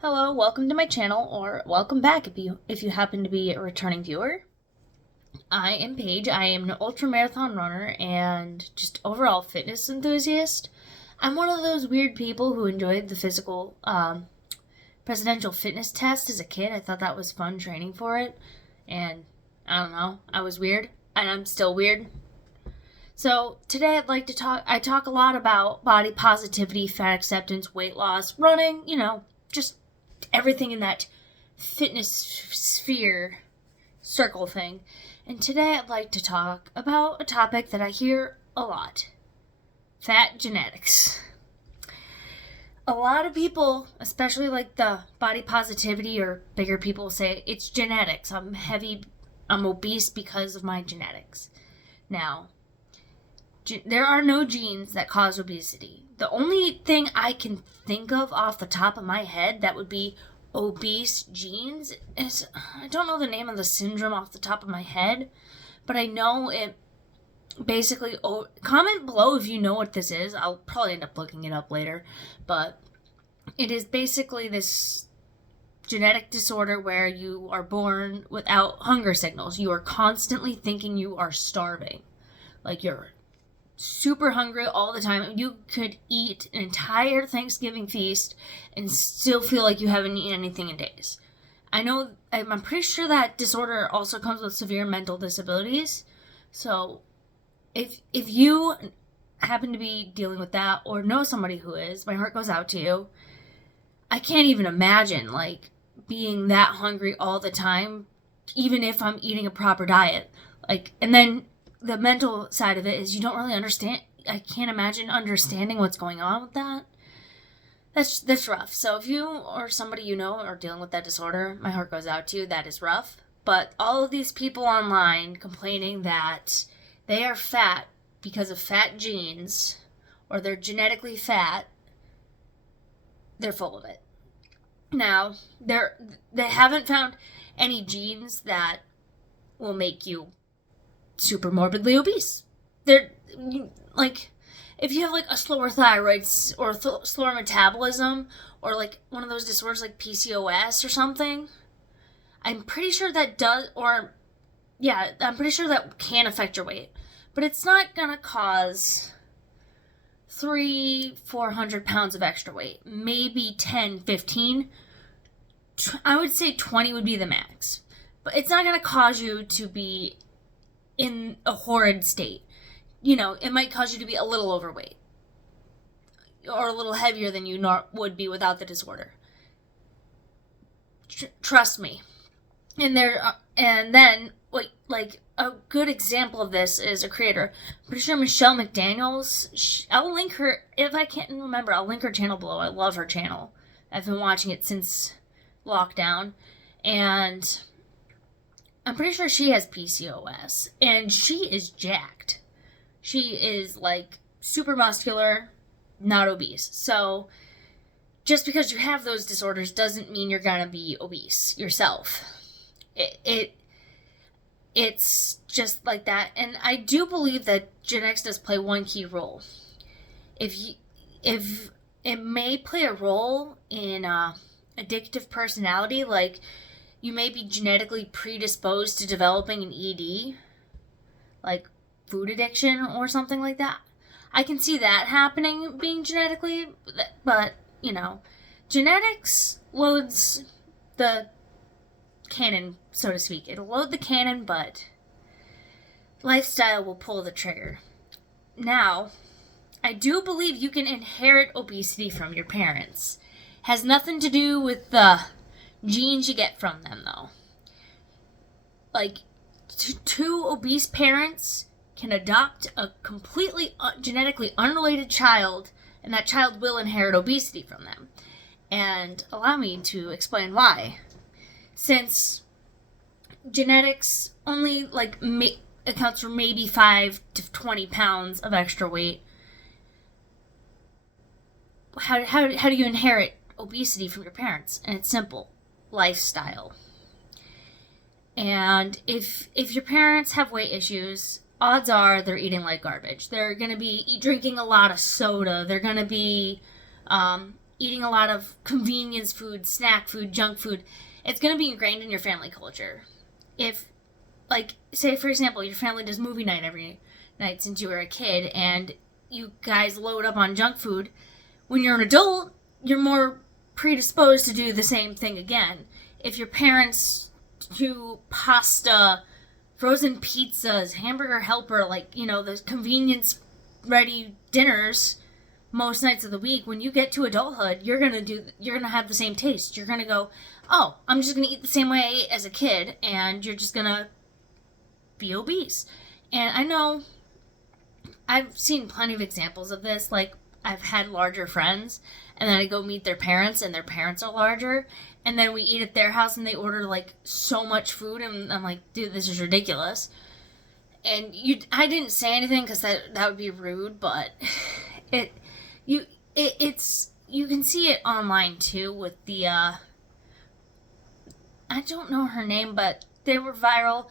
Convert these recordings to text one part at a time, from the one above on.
Hello, welcome to my channel, or welcome back if you happen to be a returning viewer. I am Paige. I am an ultra marathon runner and just overall fitness enthusiast. I'm one of those weird people who enjoyed the physical presidential fitness test as a kid. I thought that was fun training for it, and I don't know, I was weird, and I'm still weird. So today I'd like to talk. I talk a lot about body positivity, fat acceptance, weight loss, running. Just everything in that fitness sphere circle thing. And today I'd like to talk about a topic that I hear a lot: fat genetics. A lot of people, especially like the body positivity or bigger people, say it's genetics. I'm obese because of my genetics. Now, there are no genes that cause obesity. The only thing I can think of off the top of my head that would be obese genes is, I don't know the name of the syndrome off the top of my head, but I know it basically, comment below if you know what this is. I'll probably end up looking it up later, but it is basically this genetic disorder where you are born without hunger signals. You are constantly thinking you are starving. Like you're super hungry all the time. You could eat an entire Thanksgiving feast and still feel like you haven't eaten anything in days. I'm pretty sure that disorder also comes with severe mental disabilities. So if you happen to be dealing with that or know somebody who is, my heart goes out to you. I can't even imagine like being that hungry all the time, even if I'm eating a proper diet. And then the mental side of it is you don't really understand. I can't imagine understanding what's going on with that. That's rough. So if you or somebody you know are dealing with that disorder, my heart goes out to you. That is rough. But all of these people online complaining that they are fat because of fat genes or they're genetically fat, they're full of it. Now, they haven't found any genes that will make you super morbidly obese. They're like, if you have like a slower thyroid or slower metabolism or like one of those disorders like PCOS or something, I'm pretty sure that I'm pretty sure that can affect your weight, but it's not gonna cause 400 pounds of extra weight, maybe 10, 15. I would say 20 would be the max, but it's not gonna cause you to be in a horrid state. It might cause you to be a little overweight or a little heavier than you would be without the disorder. Trust me. And then like a good example of this is a creator. I'm pretty sure Michelle McDaniels. I'll link her if I can't remember. I'll link her channel below. I love her channel. I've been watching it since lockdown, and I'm pretty sure she has PCOS, and she is jacked. She is like super muscular, not obese. So just because you have those disorders doesn't mean you're gonna be obese yourself. It's just like that, and I do believe that genetics does play one key role. If it may play a role in addictive personality, like you may be genetically predisposed to developing an ED, like food addiction or something like that. I can see that happening being genetically, but genetics loads the cannon, so to speak. It'll load the cannon, but lifestyle will pull the trigger. Now, I do believe you can inherit obesity from your parents. Has nothing to do with the genes you get from them, though. Like, two obese parents can adopt a completely genetically unrelated child, and that child will inherit obesity from them. And allow me to explain why. Since genetics only accounts for maybe 5 to 20 pounds of extra weight, how do you inherit obesity from your parents? And it's simple: lifestyle. And if your parents have weight issues, odds are they're eating like garbage. They're going to be drinking a lot of soda. They're going to be eating a lot of convenience food, snack food, junk food, it's going to be ingrained in your family culture. If, like, say, for example, your family does movie night every night since you were a kid, and you guys load up on junk food, when you're an adult, you're more predisposed to do the same thing again. If your parents do pasta, frozen pizzas, hamburger helper, like, those convenience ready dinners most nights of the week, when you get to adulthood, you're gonna have the same taste. You're gonna go, oh, I'm just gonna eat the same way as a kid, and you're just gonna be obese. And I know I've seen plenty of examples of this. Like, I've had larger friends, and then I go meet their parents, and their parents are larger, and then we eat at their house, and they order, like, so much food, and I'm like, dude, this is ridiculous. And I didn't say anything, because that would be rude, but it's you can see it online, too, with the, I don't know her name, but they were viral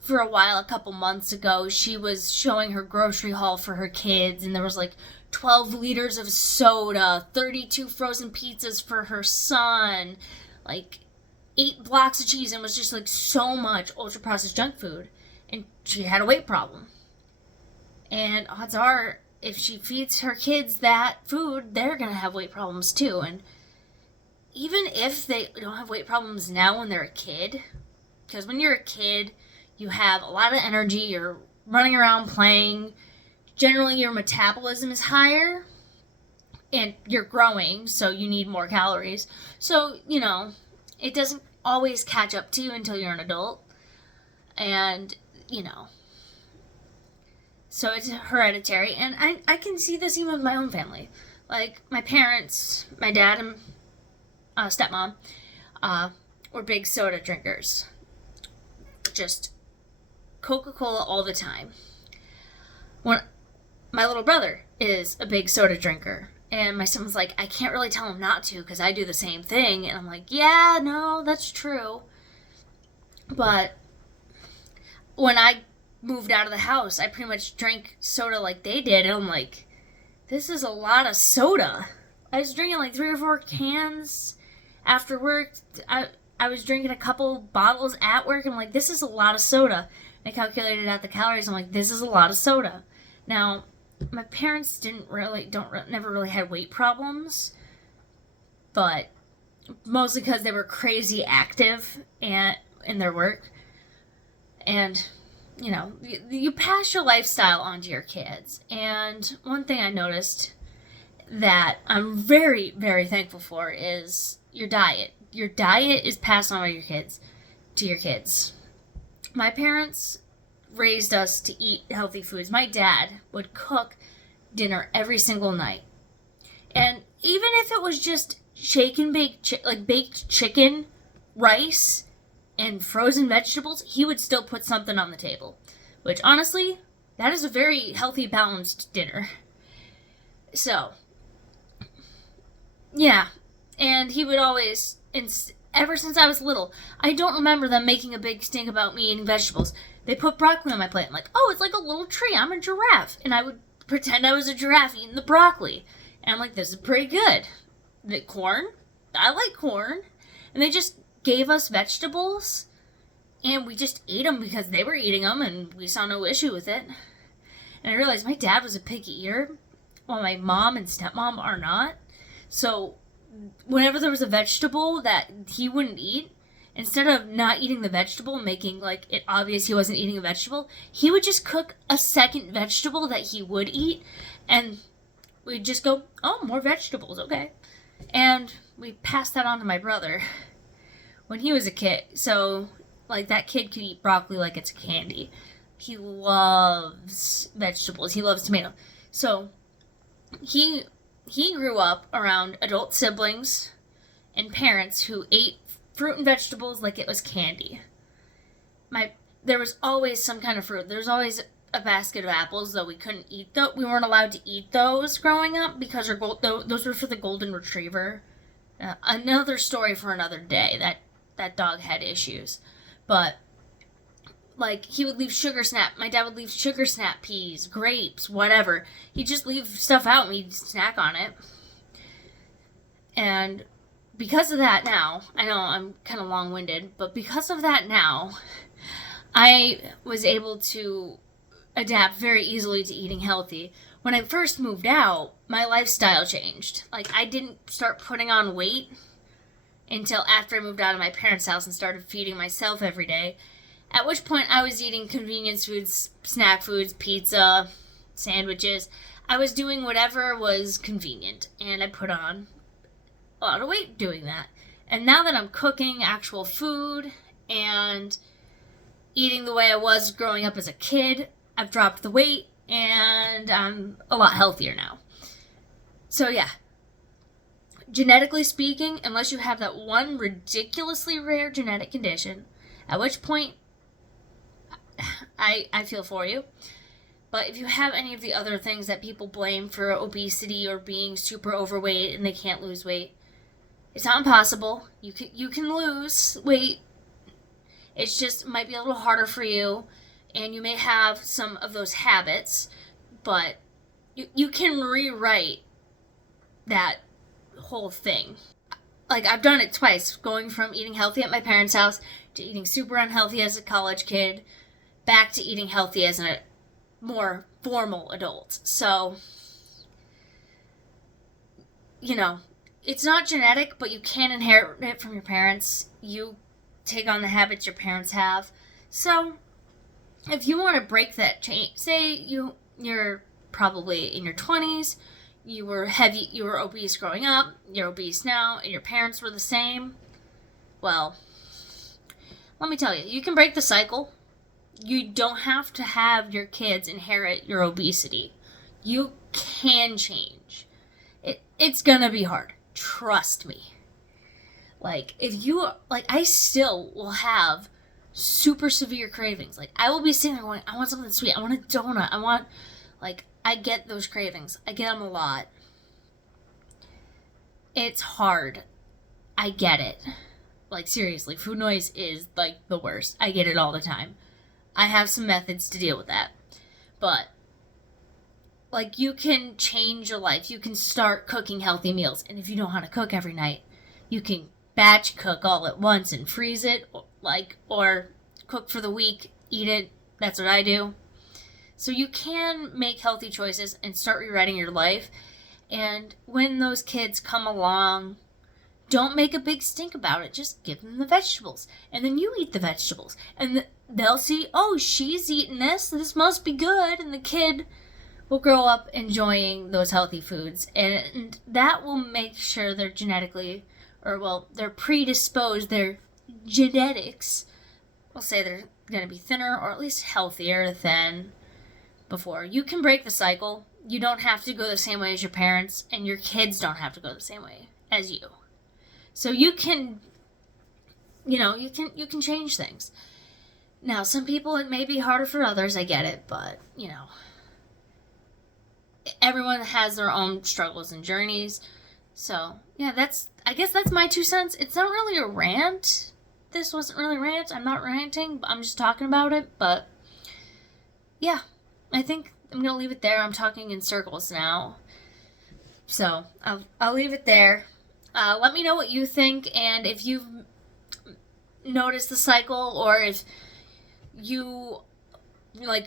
for a while, a couple months ago. She was showing her grocery haul for her kids, and there was, like, 12 liters of soda, 32 frozen pizzas for her son, like 8 blocks of cheese, and was just like so much ultra processed junk food. And she had a weight problem. And odds are, if she feeds her kids that food, they're going to have weight problems too. And even if they don't have weight problems now when they're a kid, because when you're a kid, you have a lot of energy, you're running around playing. Generally, your metabolism is higher, and you're growing, so you need more calories. So, it doesn't always catch up to you until you're an adult. And, so it's hereditary. And I can see this even with my own family. Like, my parents, my dad and stepmom, were big soda drinkers. Just Coca-Cola all the time. My little brother is a big soda drinker, and my son was like, I can't really tell him not to because I do the same thing. And I'm like, yeah, no, that's true. But when I moved out of the house, I pretty much drank soda like they did, and I'm like, this is a lot of soda. I was drinking like 3 or 4 cans after work. I was drinking a couple bottles at work, and I'm like, this is a lot of soda. And I calculated out the calories, I'm like, this is a lot of soda. Now, my parents never really had weight problems, but mostly because they were crazy active in their work. And, you pass your lifestyle on to your kids. And one thing I noticed that I'm very, very thankful for is your diet. Your diet is passed on by to your kids. My parents raised us to eat healthy foods. My dad would cook dinner every single night. And even if it was just shake and bake, like baked chicken, rice, and frozen vegetables, he would still put something on the table. Which, honestly, that is a very healthy, balanced dinner. So, yeah. And he would always, ever since I was little, I don't remember them making a big stink about me eating vegetables. They put broccoli on my plate. I'm like, oh, it's like a little tree. I'm a giraffe. And I would pretend I was a giraffe eating the broccoli. And I'm like, this is pretty good. The corn? I like corn. And they just gave us vegetables. And we just ate them because they were eating them. And we saw no issue with it. And I realized my dad was a picky eater, while my mom and stepmom are not. So whenever there was a vegetable that he wouldn't eat, instead of not eating the vegetable and making like it obvious he wasn't eating a vegetable, he would just cook a second vegetable that he would eat, and we'd just go, oh, more vegetables, okay. And we passed that on to my brother when he was a kid. So like that kid could eat broccoli like it's a candy. He loves vegetables. He loves tomato. So he grew up around adult siblings and parents who ate fruit and vegetables like it was candy. There was always some kind of fruit. There was always a basket of apples, though we couldn't eat we weren't allowed to eat those growing up because those were for the golden retriever. Another story for another day. That dog had issues. But like, he would leave my dad would leave sugar snap peas, grapes, whatever. He'd just leave stuff out and we'd snack on it. And because of that now, I know I'm kind of long-winded, but because of that now, I was able to adapt very easily to eating healthy. When I first moved out, my lifestyle changed. Like, I didn't start putting on weight until after I moved out of my parents' house and started feeding myself every day. At which point I was eating convenience foods, snack foods, pizza, sandwiches. I was doing whatever was convenient, and I put on a lot of weight doing that. And now that I'm cooking actual food and eating the way I was growing up as a kid, I've dropped the weight and I'm a lot healthier now. So yeah, genetically speaking, unless you have that one ridiculously rare genetic condition, at which point I feel for you. But if you have any of the other things that people blame for obesity or being super overweight and they can't lose weight, it's not impossible. You can lose weight. It's just might be a little harder for you, and you may have some of those habits, but you can rewrite that whole thing. Like, I've done it twice, going from eating healthy at my parents' house to eating super unhealthy as a college kid, back to eating healthy as a more formal adult. So, you know, it's not genetic, but you can inherit it from your parents. You take on the habits your parents have. So, if you want to break that chain, say you're probably in your 20s, you were obese growing up, you're obese now, and your parents were the same. Well, let me tell you, you can break the cycle. You don't have to have your kids inherit your obesity. You can change. It's gonna be hard. Trust me. Like, I still will have super severe cravings. Like, I will be sitting there going, I want something sweet. I want a donut. I get those cravings. I get them a lot. It's hard. I get it. Like, seriously, food noise is, like, the worst. I get it all the time. I have some methods to deal with that. But, like, you can change your life. You can start cooking healthy meals. And if you know how to cook every night, you can batch cook all at once and freeze it, or cook for the week, eat it. That's what I do. So you can make healthy choices and start rewriting your life. And when those kids come along, don't make a big stink about it. Just give them the vegetables. And then you eat the vegetables. And they'll see, oh, she's eating this. This must be good. And the kid will grow up enjoying those healthy foods. And that will make sure they're they're predisposed. Their genetics will say they're going to be thinner or at least healthier than before. You can break the cycle. You don't have to go the same way as your parents, and your kids don't have to go the same way as you. So you can change things. Now, some people, it may be harder for others, I get it, but, everyone has their own struggles and journeys. So, yeah, I guess that's my 2 cents. It's not really a rant. This wasn't really a rant. I'm not ranting, I'm just talking about it, but, yeah, I think I'm going to leave it there. I'm talking in circles now. So, I'll leave it there. Let me know what you think, and if you've noticed the cycle, or if you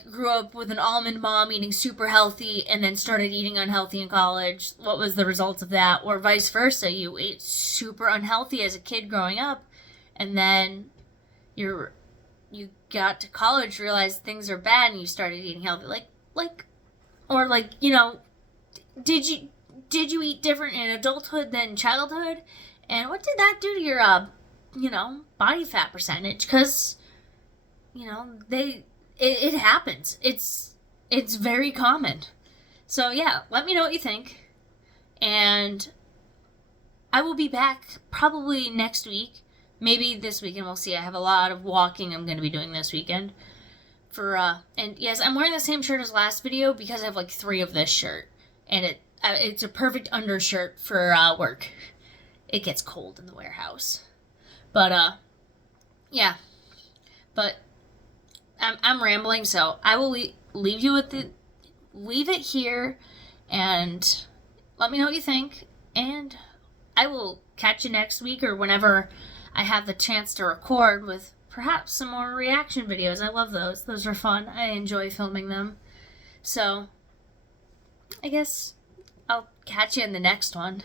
grew up with an almond mom eating super healthy and then started eating unhealthy in college, what was the results of that? Or vice versa, you ate super unhealthy as a kid growing up, and then you got to college, realized things are bad, and you started eating healthy. Did you eat different in adulthood than childhood? And what did that do to your, body fat percentage? Because, it happens. It's very common. So, yeah, let me know what you think. And I will be back probably next week. Maybe this weekend, we'll see. I have a lot of walking I'm going to be doing this weekend. And yes, I'm wearing the same shirt as last video because I have 3 of this shirt. And it's a perfect undershirt for work. It gets cold in the warehouse. But, yeah. But I'm rambling, so I will leave it here, and let me know what you think, and I will catch you next week or whenever I have the chance to record with perhaps some more reaction videos. I love those. Those are fun. I enjoy filming them. So, I guess I'll catch you in the next one.